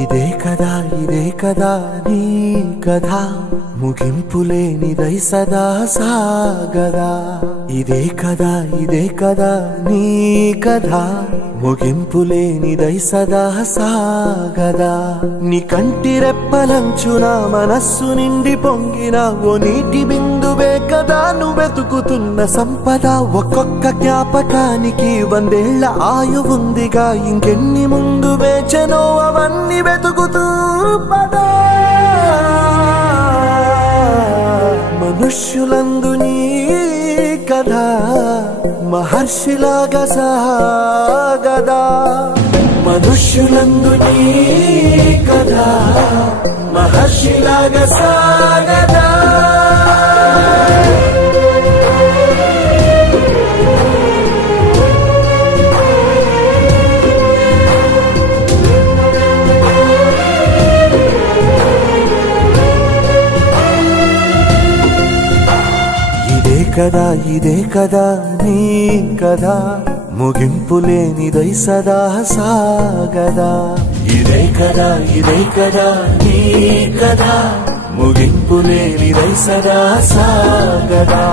ఇదే కదా నీ కథ ముగింపులేనిదై సదా సాగదా ఇదే కదా నీ కథ ముగింపులేనిదై సదా సాగదా నీ కంటి రెప్పలంచున మనస్సు నిండి పొంగిన ఓ నీటి బిందువే కదా నువ్వు వెతుకుతున్న సంపద ఒక్కొక్క జ్ఞాపకానికి 100 ఏళ్ల ఆయువుందిగా ఇంకెన్ని ముందు వేచనో అవన్నీ వెతుకుతూ పదా మనుష్యులందు నీ కథ మహర్షిలాగా సాగదా మనుష్యులందు నీ కథ మహర్షిలాగా సాగదా ఇదే కదా నీ కథ ముగింపులేనిదై సదా సాగదా ఇదే కదా నీ కథ ముగింపులేనిదై సదా సాగదా